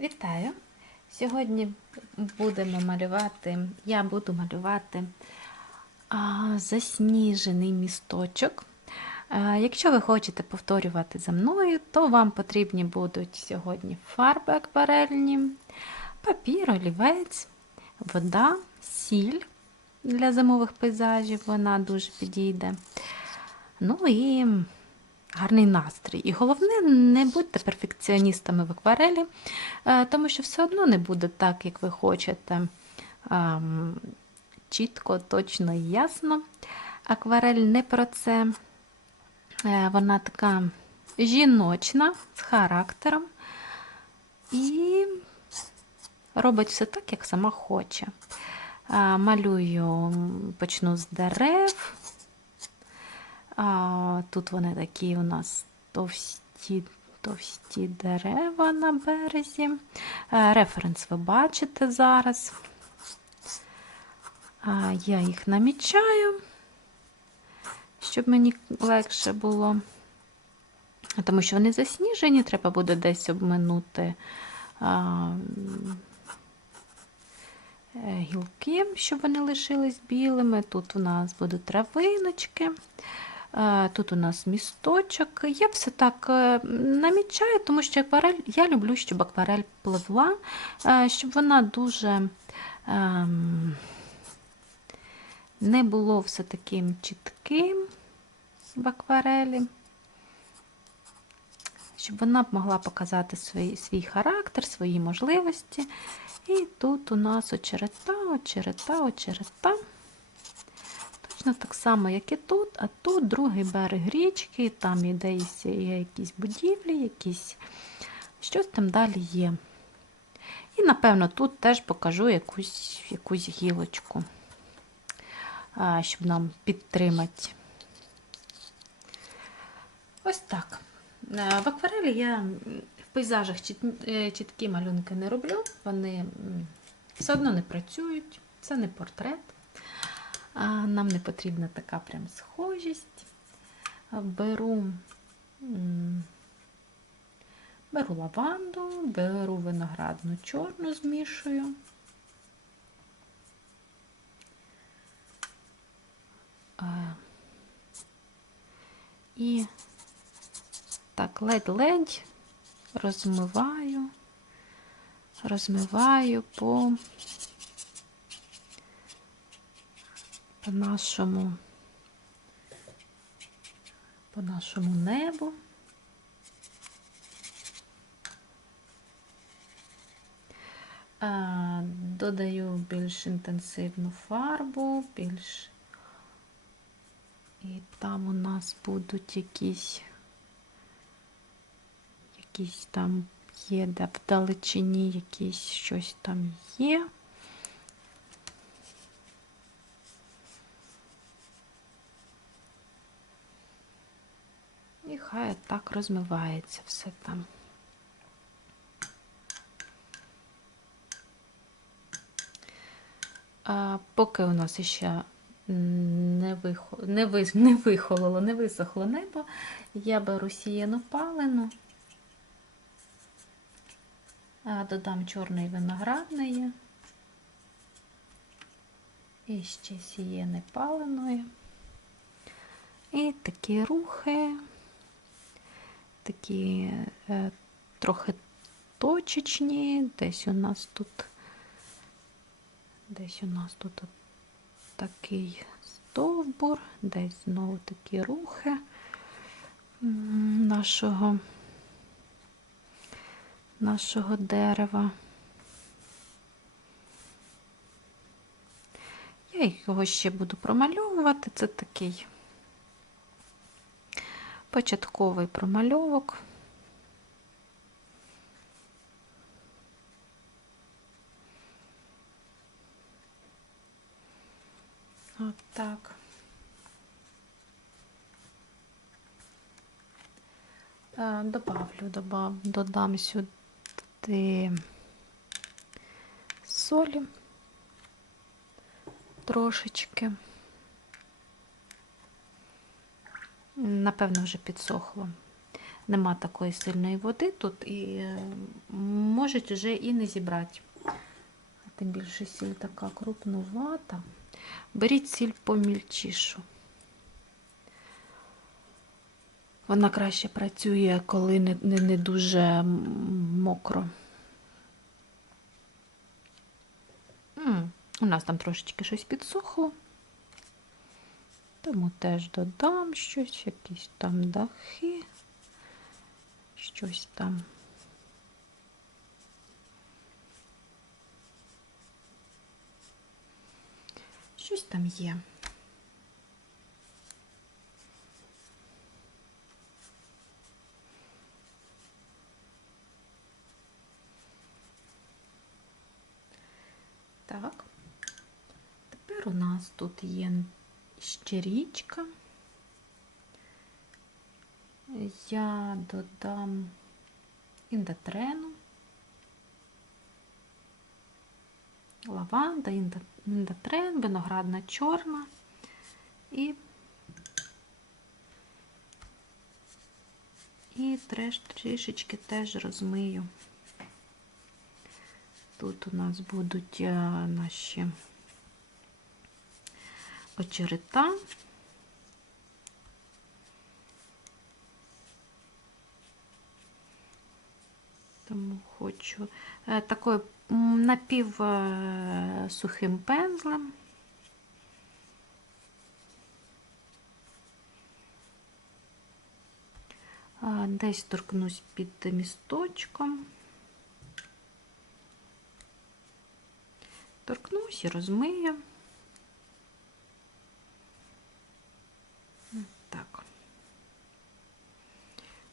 Вітаю! Сьогодні будемо малювати, я буду малювати а, засніжений місточок. А, якщо ви хочете повторювати за мною, то вам потрібні будуть сьогодні фарби акварельні, папір, олівець, вода, сіль для зимових пейзажів, вона дуже підійде. Ну і гарний настрій. І головне, не будьте перфекціоністами в акварелі, е, тому що все одно не буде так, як ви хочете. ем, Чітко, точно і ясно. Акварель не про це. Е, Вона така жіночна, з характером. І робить все так, як сама хоче. Е, Малюю, почну з дерев. А, Тут вони такі у нас товсті, товсті дерева на березі. Е, Референс ви бачите зараз. А, Я їх намічаю, щоб мені легше було. Тому що вони засніжені, треба буде десь обминути а, е, гілки, щоб вони лишились білими. Тут у нас будуть травиночки. Тут у нас місточок. Я все так е, намічаю, тому що акварель, я люблю, щоб акварель пливла, е, щоб вона дуже ем, не було все таким чітким в акварелі, щоб вона могла показати свій, свій характер, свої можливості. І тут у нас очерета, очерета, очерета. Точно так само, як і тут, а тут другий берег річки, там іде якісь будівлі, якісь щось там далі є. І, напевно, тут теж покажу якусь, якусь гілочку, щоб нам підтримати. Ось так. В акварелі я в пейзажах е, чіткі малюнки не роблю, вони все одно не працюють, це не портрет. Нам не потрібна така прям схожість. Беру, беру лаванду, беру виноградну чорну, змішую. І так, ледь-ледь розмиваю, розмиваю по по нашому, по нашому небу. Додаю більш інтенсивну фарбу, більш і там у нас будуть якісь, якісь там є, де вдалечині якісь щось там є. І хай так розмивається все там. А поки у нас ще не, вихо... не, ви... не вихололо, не висохло небо, я беру сіяну палену, а, додам чорної виноградної і ще сіяни паленої. І такі рухи, такі е, трохи точечні, десь у нас тут, десь у нас тут такий стовбур, десь знову такі рухи нашого, нашого дерева. Я його ще буду промальовувати, це такий початковий промальовок. От так. Е, Добавлю, добав, додам сюди солі трошечки. Напевно, вже підсохло. нема такої сильної води тут і е, можуть вже і не зібрати. Тим більше сіль така крупнувата. Беріть сіль помільчішу. Вона краще працює, коли не, не, не дуже мокро. У нас там трошечки щось підсохло. Тому теж додам щось, якісь там дахи, щось там. Щось там є. Так. Тепер у нас тут є ще річка. Я додам індотрену, лаванда, індотрен, виноградна чорна і, і трішечки теж розмию. Тут у нас будуть е, наші очерета. Тому хочу е, такою м, напів е, пензлем. Десь торкнусь під місточком. Торкнусь і розмию. Так.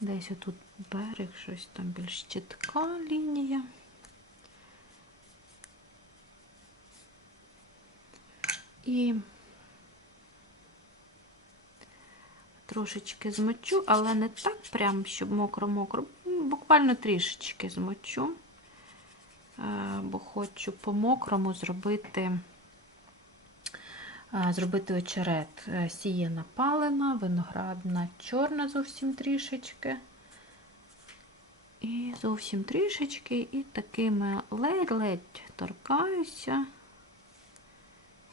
Десь отут берег, щось там більш чітка лінія. І трошечки змочу, але не так прям, щоб мокро-мокро. Буквально трішечки змочу, е, бо хочу по-мокрому зробити. Е, Зробити очерет Е, сіяна палена, виноградна чорна зовсім трішечки. І зовсім трішечки, і такими ледь-ледь торкаюся.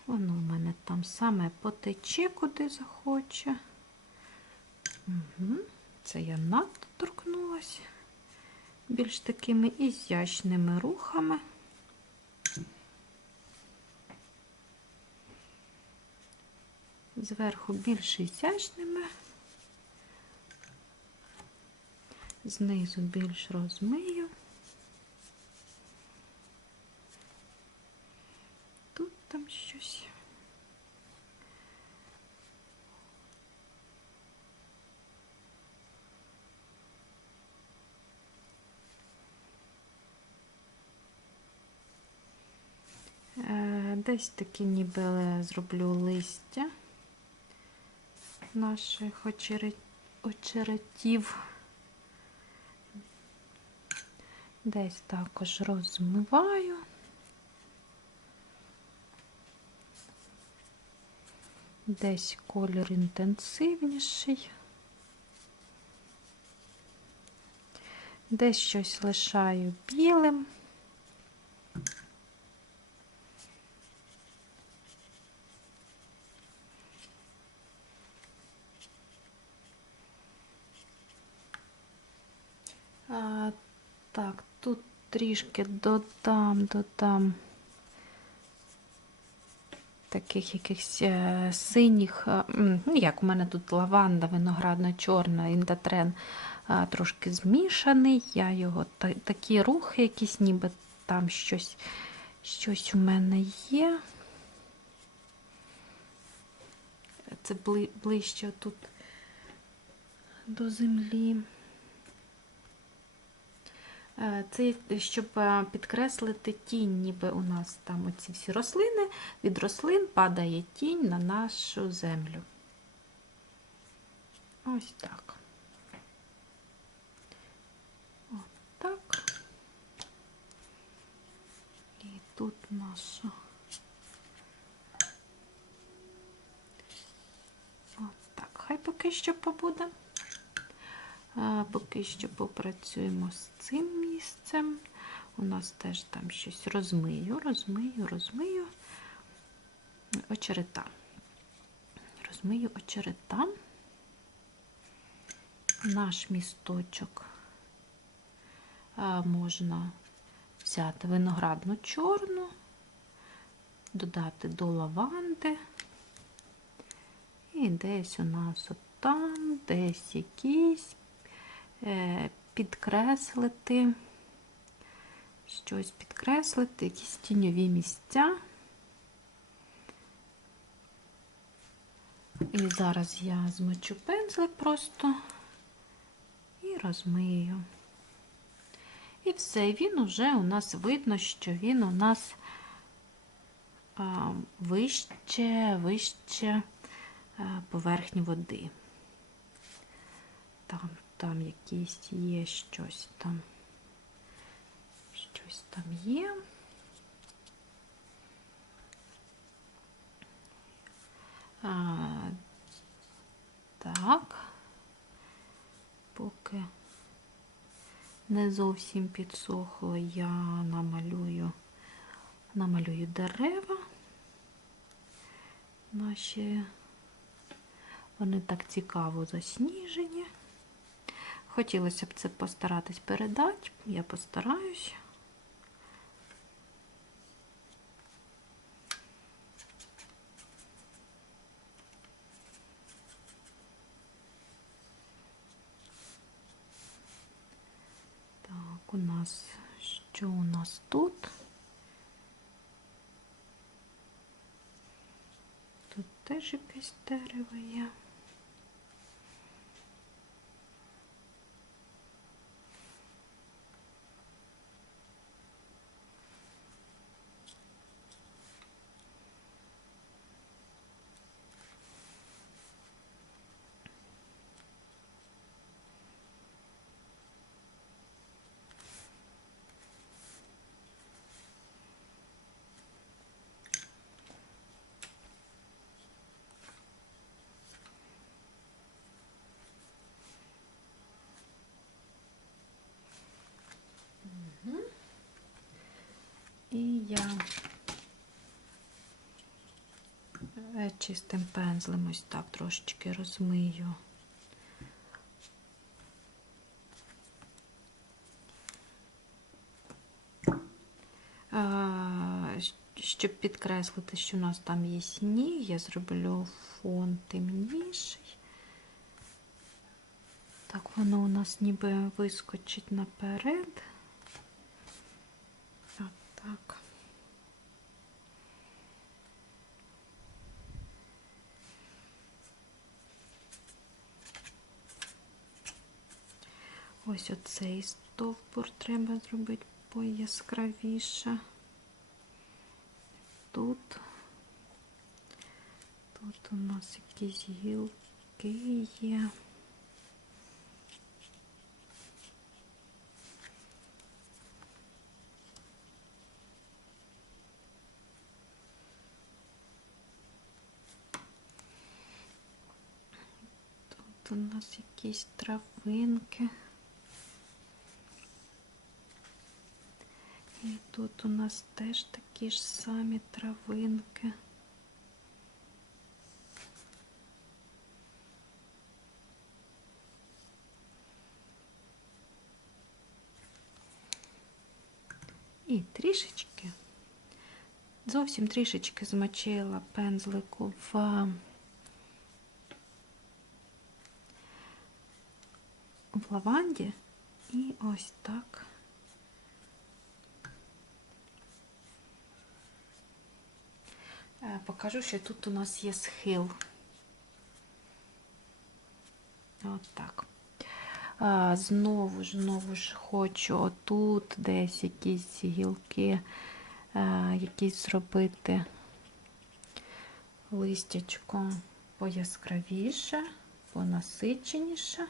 Воно в мене там саме потече, куди захоче. Угу. Це я надто торкнулася більш такими ізящними рухами. Зверху більш ізящними, знизу більш розмию. Тут там щось. Е, Десь такі ніби зроблю листя наших очеретів. Десь також розмиваю. Десь колір інтенсивніший. Десь щось лишаю білим. А, так, тут трішки додам, додам таких якихось е, синіх, е, ну як у мене тут лаванда, виноградна, чорна, індотрен е, трошки змішаний. Я його та, такі рухи, якісь, ніби там щось, щось у мене є. Це бли, ближче тут до землі. Е, Це щоб е, підкреслити тінь, ніби у нас там оці всі рослини, від рослин падає тінь на нашу землю. Ось так. Ось так. І тут наша. Ось так. Хай поки що побуде. Поки що попрацюємо з цим місцем. У нас теж там щось розмию, розмию, розмию очерета. Розмию очерета. Наш місточок можна взяти виноградну чорну, додати до лаванди. І десь у нас от там, десь якісь підкреслити, щось підкреслити, якісь тіньові місця. І зараз я змочу пензлик просто і розмию. І все, він уже у нас видно, що він у нас вище, вище поверхні води. Там, там якісь є щось там. Щось там є. А, так, поки не зовсім підсохло, я намалюю, намалюю дерева. Наші вони так цікаво засніжені. Хотілося б це постаратись передати, я постараюсь. Так, у нас що у нас тут? Тут теж якесь дерево є. І я е, чистим пензлем ось так трошечки розмию. Е, Щоб підкреслити, що у нас там є сніг, я зроблю фон темніший. Так, воно у нас ніби вискочить наперед. От так. Ось оцей стовбур треба зробити пояскравіше. Тут, тут у нас якісь гілки є. Тут у нас якісь травинки. І тут у нас теж такі ж самі травинки. І трішечки, зовсім трішечки змочила пензлику в в лаванді і ось так. Покажу, що тут у нас є схил. От так. А, Знову ж, знову ж хочу отут десь якісь гілки, а, якісь зробити листячко пояскравіше, понасиченіше.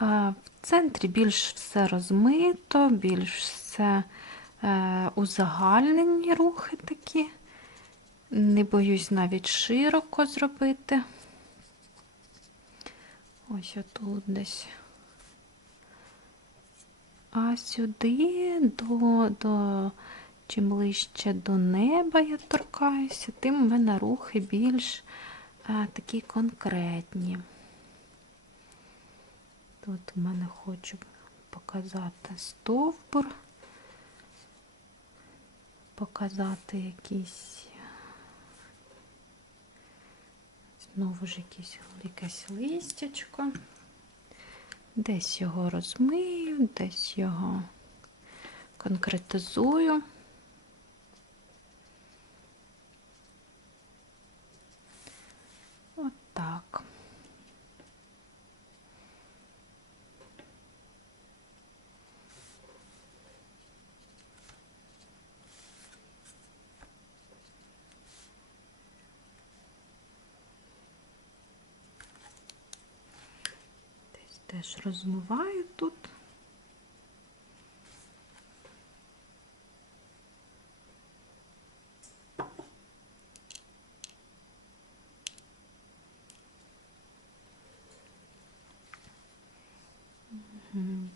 В центрі більш все розмито, більш все е, узагальнені рухи такі. Не боюсь навіть широко зробити. Ось отут десь. А сюди до, до чим ближче до неба я торкаюся, тим в мене рухи більш а, такі конкретні. Тут в мене хочу показати стовбур, показати якісь, знову ж якісь, якесь листячко. Десь його розмию, десь його конкретизую. От так. Десь теж розмиваю тут. Мгм.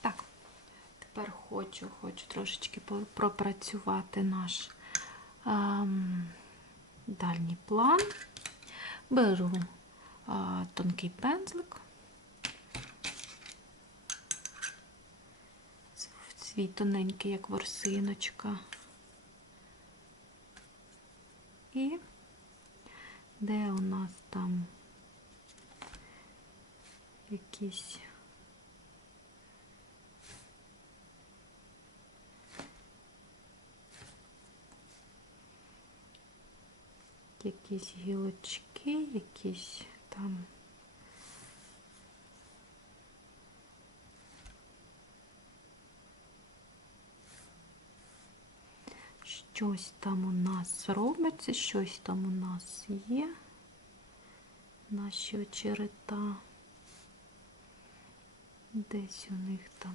Так, тепер хочу, хочу трошечки пропрацювати наш ем, дальній план. Беру а, тонкий пензлик, свій тоненький, як ворсиночка. І де у нас там якісь якісь гілочки, якісь там. Щось там у нас робиться, щось там у нас є. Наші очерета. Десь у них там.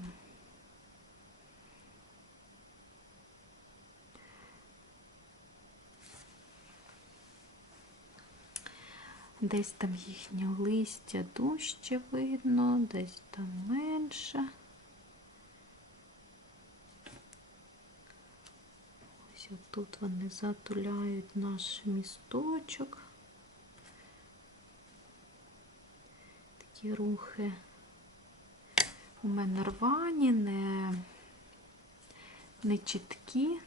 Десь там їхнє листя дужче видно, десь там менше. Ось отут вони затуляють наш місточок. Такі рухи у мене рвані, не, не чіткі.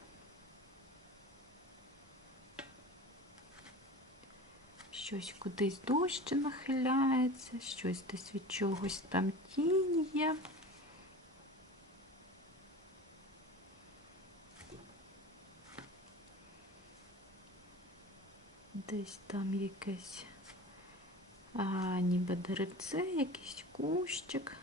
Щось кудись дощ нахиляється, щось десь від чогось там тінь є. Десь там якесь а, ніби деревце, якийсь кущик.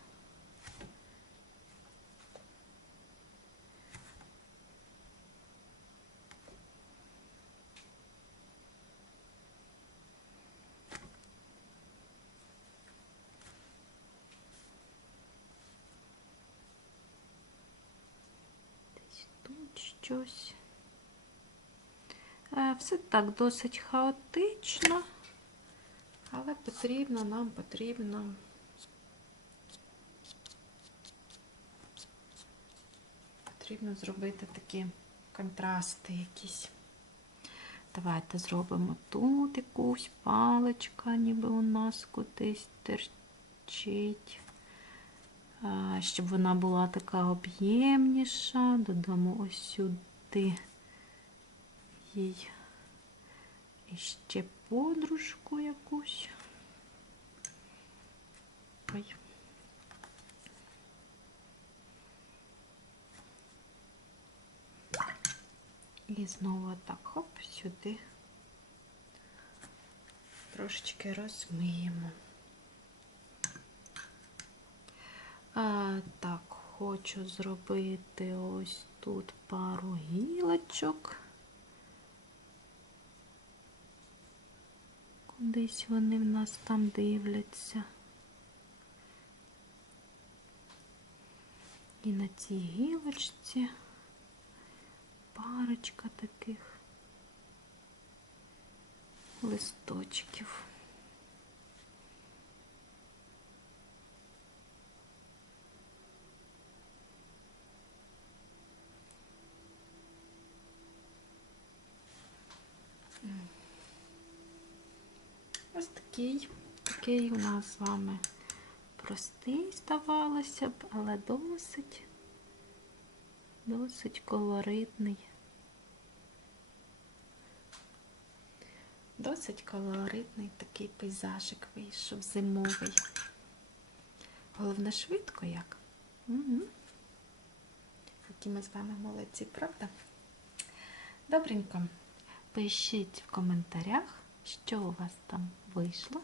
Десь тут щось. Е, Все так досить хаотично, але потрібно, нам потрібно потрібно зробити такі контрасти якісь. Давайте зробимо тут якусь паличка, ніби у нас кудись терчить. Щоб вона була така об'ємніша, додамо ось сюди їй іще подружку якусь. Ой. І знову так, хоп, сюди трошечки розмиємо. А, так, хочу зробити ось тут пару гілочок. Десь вони в нас там дивляться. І на цій гілочці парочка таких листочків. Ось такий, такий у нас з вами простий, здавалося б, але досить, досить колоритний. Досить колоритний такий пейзажик вийшов зимовий. Головне швидко як. Угу. Які ми з вами молодці, правда? Добренько. Пишіть в коментарях, що у вас там вийшло,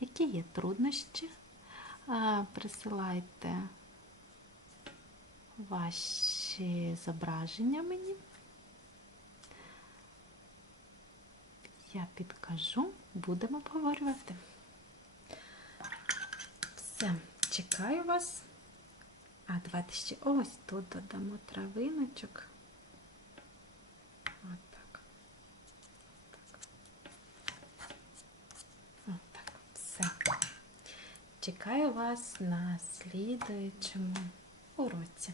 які є труднощі. Присилайте ваші зображення мені. Я підкажу, будемо обговорювати. Все, чекаю вас. А, давайте ще ось тут додамо травиночок. Чекаю вас на слідуючому уроці.